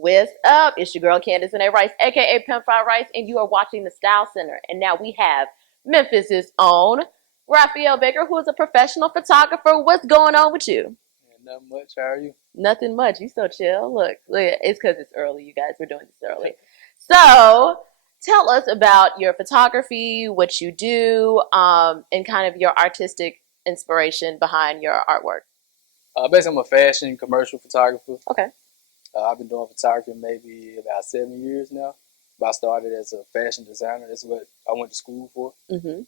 What's up? It's your girl Candace and A Rice, aka Pimp Fried Rice, and you are watching the Style Center. And now we have Memphis's own Raphael Baker, who is a professional photographer. What's going on with you? Yeah, not much. How are you? Nothing much. You so chill. Look, it's because it's early, you guys. We're doing this early. So tell us about your photography, what you do, and kind of your artistic inspiration behind your artwork. Basically, I'm a fashion commercial photographer. Okay. I've been doing photography maybe about 7 years now. But I started as a fashion designer. That's what I went to school for. Mm-hmm.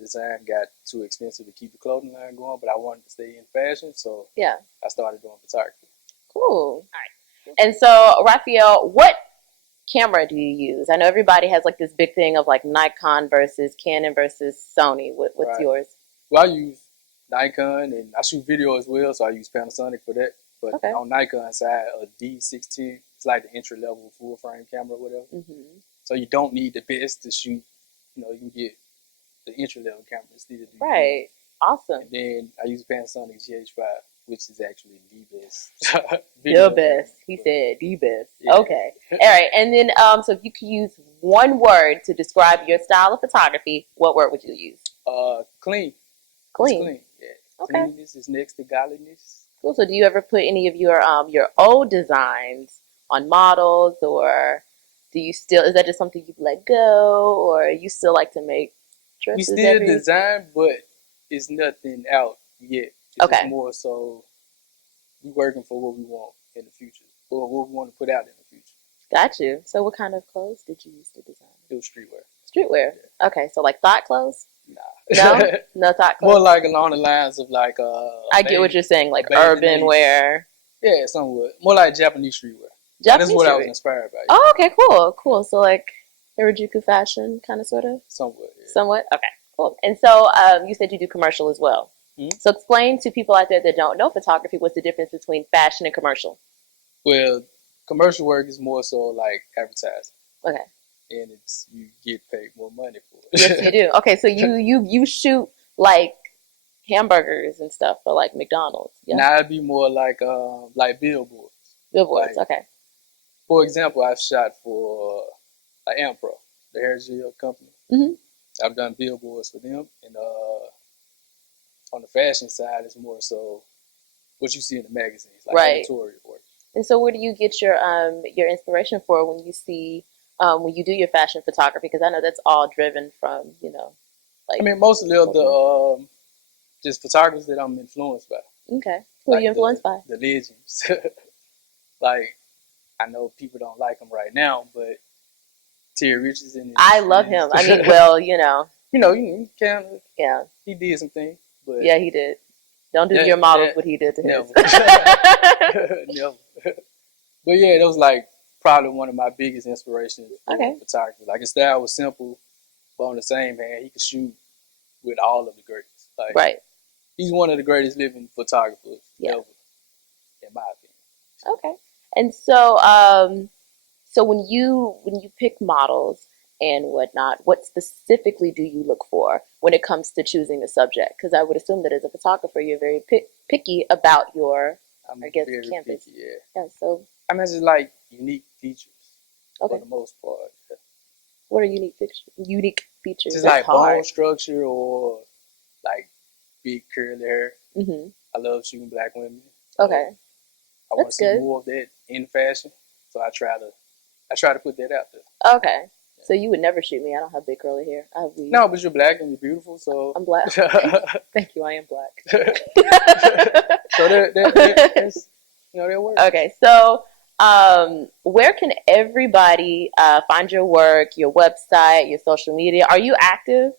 Design got too expensive to keep the clothing line going, but I wanted to stay in fashion, so Yeah. I started doing photography. Cool. All right. And so, Raphael, what camera do you use? I know everybody has like this big thing of like Nikon versus Canon versus Sony. What's Right. yours? Well, I use Nikon and I shoot video as well, so I use Panasonic for that. But Okay. on Nikon side, a D610, it's like the entry level full frame camera or whatever. Mm-hmm. So you don't need the best to shoot. You know, you can get the entry level camera instead of the Right. Awesome. And then I use Panasonic GH5, which is actually the best. The video best. He camera. said the best. Yeah. Okay. All right. And then, so if you could use one word to describe your style of photography, what word would you use? Clean. Clean. It's clean. Yeah. Okay. Cleanliness is next to godliness. Cool. So do you ever put any of your old designs on models, or do you still, is that just something you've let go, or you still like to make We dresses still every... design, but it's nothing out yet. It's Okay. just more so we working for what we want in the future, or what we want to put out in the future. Got you. So what kind of clothes did you use to design? It was streetwear. Streetwear. Yeah. Okay, so like thought clothes? Nah. No? No thought clothes? More like along the lines of like I get what you're saying, like bathing urban apes. wear. Yeah, somewhat. More like Japanese streetwear. Japanese That's what I was streetwear. inspired by. Oh, okay, cool. So like Harajuku fashion, kind of, sort of? Somewhat. Yeah. Somewhat? Okay, cool. And so you said you do commercial as well. Mm-hmm. So explain to people out there that don't know photography, what's the difference between fashion and commercial? Well, commercial work is more so like advertising. Okay. And it's you get paid more money for it. Yes, you do. Okay, so you shoot like hamburgers and stuff for like McDonald's. Yeah. Now it'd be more like billboards. Billboards. Like, Okay. For example, I've shot for like Ampro, the hair gel company. Mm-hmm. I've done billboards for them, and on the fashion side, it's more so what you see in the magazines, like Right. editorial work. And so, where do you get your inspiration for when you see when you do your fashion photography? Because I know that's all driven from like. I mean, mostly of the just photographers that I'm influenced by. Okay, who are you influenced by? The legends. Like, I know people don't like him right now, but Terry Richardson. I love him. I mean, well, you kind of. Yeah. He did some things, but Yeah, he did. Don't do to your models what he did to never. his. Never. But yeah, that was like probably one of my biggest inspirations for Okay. photography. Like his style was simple, but on the same hand, he could shoot with all of the greats. Like, Right. he's one of the greatest living photographers Yeah. ever, in my opinion. Okay. And so, so when you pick models and whatnot, what specifically do you look for when it comes to choosing a subject? Because I would assume that as a photographer, you're very picky about your, I'm I guess, very campus. picky, yeah. Yeah. So, I mean, it's just like unique features okay. for the most part. What are unique features? Just That's like bone hard. structure or like big curly hair. Mm-hmm. I love shooting black women. So Okay. I want to That's see good. more of that in fashion, so I try to put that out there. Okay. So you would never shoot me. I don't have big curly hair. I have weave. No, but you're black and you're beautiful, so I'm black. Thank you. I am black. so that's, that works. Okay. So, where can everybody find your work, your website, your social media? Are you active?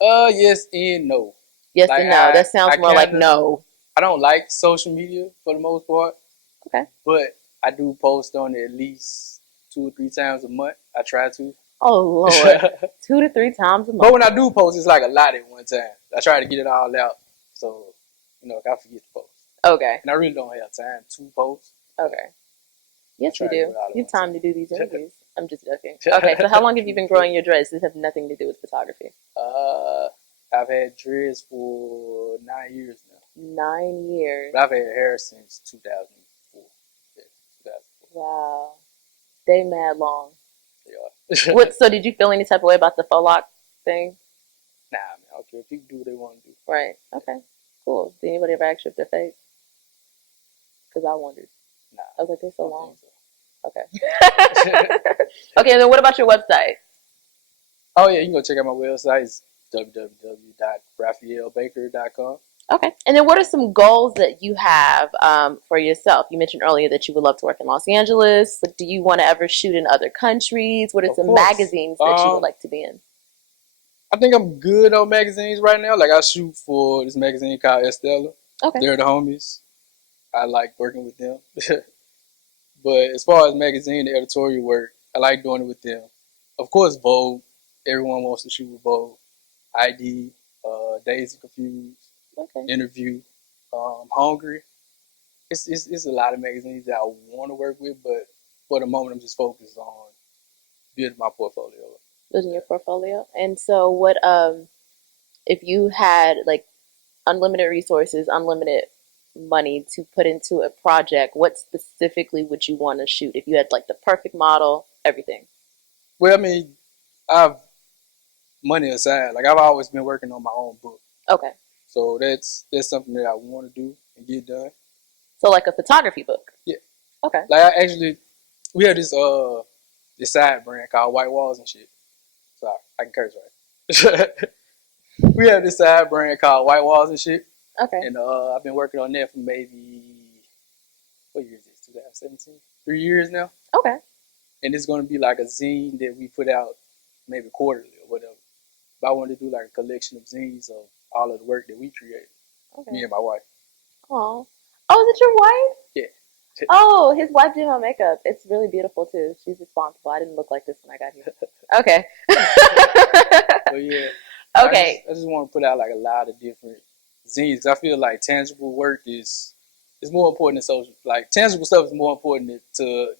Yes and no. Yes Like, and no. That sounds more like kinda- no. I don't like social media for the most part. Okay. But I do post on it at least 2 or 3 times a month. I try to. Oh Lord, 2 to 3 times a But month. when I do post, it's like a lot at one time. I try to get it all out, so I forget to post. Okay. And I really don't have time to post. Okay. Yes, you try to do do. it all at You have once. time to do these interviews. I'm just joking. Okay. So how long have you been growing your dreads? This has nothing to do with photography. I've had dreads for 9 years now. 9 years. But I've had hair since 2004. Yeah, 2004. Wow. They mad long. Yeah. What? So did you feel any type of way about the faux lock thing? Nah, man, I don't care. People do what they want to do. Right. Okay. Cool. Did anybody ever ask you if they're fake? Because I wondered. Nah, I was like, they're I so don't long. think so. Okay. Okay. And then what about your website? Oh yeah, you can go check out my website. It's www.raphaelbaker.com. Okay. And then what are some goals that you have for yourself? You mentioned earlier that you would love to work in Los Angeles. Like, do you want to ever shoot in other countries? What are Of some course. magazines that you would like to be in? I think I'm good on magazines right now. Like I shoot for this magazine called Estella. Okay. They're the homies. I like working with them. But as far as magazine, the editorial work, I like doing it with them. Of course, Vogue. Everyone wants to shoot with Vogue. ID, Daisy Confused, Okay. Interview, Hungry. It's a lot of magazines that I want to work with, but for the moment, I'm just focused on building my portfolio. Building your portfolio. And so, what if you had like unlimited resources, unlimited money to put into a project? What specifically would you want to shoot if you had like the perfect model, everything? Well, I mean, I've money aside. Like I've always been working on my own book, Okay. so that's something that I want to do and get done. So, like a photography book. Yeah. Okay. Like I actually, we have this side brand called White Walls and shit. Sorry, I can curse right. We have this side brand called White Walls and shit, Okay. and I've been working on that for maybe what year is this? 2017. 3 years now, Okay. and it's gonna be like a zine that we put out maybe quarterly or whatever. But I wanted to do like a collection of zines of all of the work that we created, Okay. me and my wife. Oh. Oh, is it your wife? Yeah. Oh, his wife did my makeup. It's really beautiful too. She's responsible. I didn't look like this when I got here. Okay. But yeah, Okay. I just want to put out like a lot of different zines. 'Cause I feel like tangible work is more important than social. Like tangible stuff is more important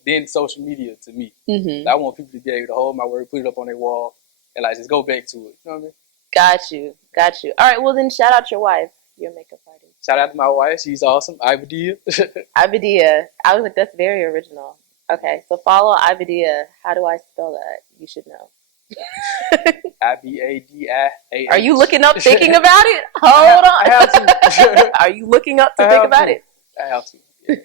than social media to me. Mm-hmm. Like, I want people to be able to hold my work, put it up on their wall, and like just go back to it. You know what I mean? Got you. Got you. All right. Well, then shout out your wife, your makeup artist. Shout out to my wife. She's awesome. Ivadia. Ibadia. I was like, that's very original. Okay. So follow Ibadia. How do I spell that? You should know. Ibadiah. Are you looking up thinking about it? Hold on. I have to. Are you looking up to I think have about to. it? I have to. Yeah.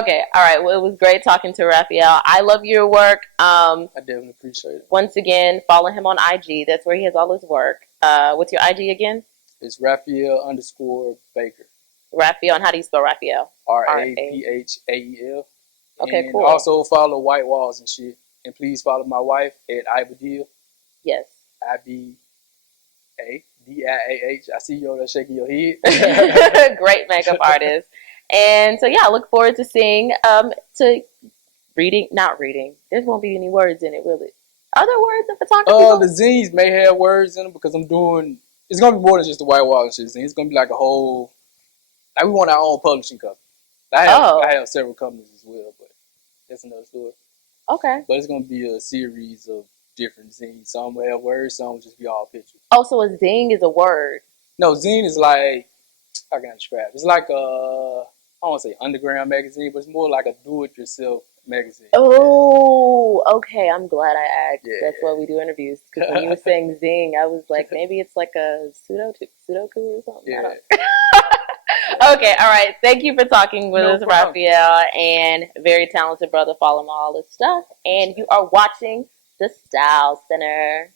Okay. All right. Well, it was great talking to Raphael. I love your work. I definitely appreciate it. Once again, follow him on IG. That's where he has all his work. What's your IG again? It's Raphael_Baker. Raphael. And how do you spell Raphael? Raphael. Okay, and cool. Also follow White Walls and shit. And please follow my wife at Ibadia. Yes. Ibadiah. I see you over there shaking your head. Great makeup artist. And so, yeah, I look forward to seeing, to reading, not reading. There won't be any words in it, will it? Are there words in photography? The zines may have words in them because it's going to be more than just the White Wall and shit zine. It's going to be like a whole, like we want our own publishing company. I have several companies as well, but that's another story. Okay. But it's going to be a series of different zines. Some will have words, some will just be all pictures. Oh, so a zine is a word. No, zine is like, how can I describe it? It's like I don't want to say underground magazine, but it's more like a do-it-yourself magazine. Oh, okay. I'm glad I asked. Yeah. That's why we do interviews. Because when you were saying zing, I was like, maybe it's like a Sudoku or something. Yeah. Okay, all right. Thank you for talking with us, problem. Raphael, and very talented brother. Follow him all his stuff. And you are watching the Style Center.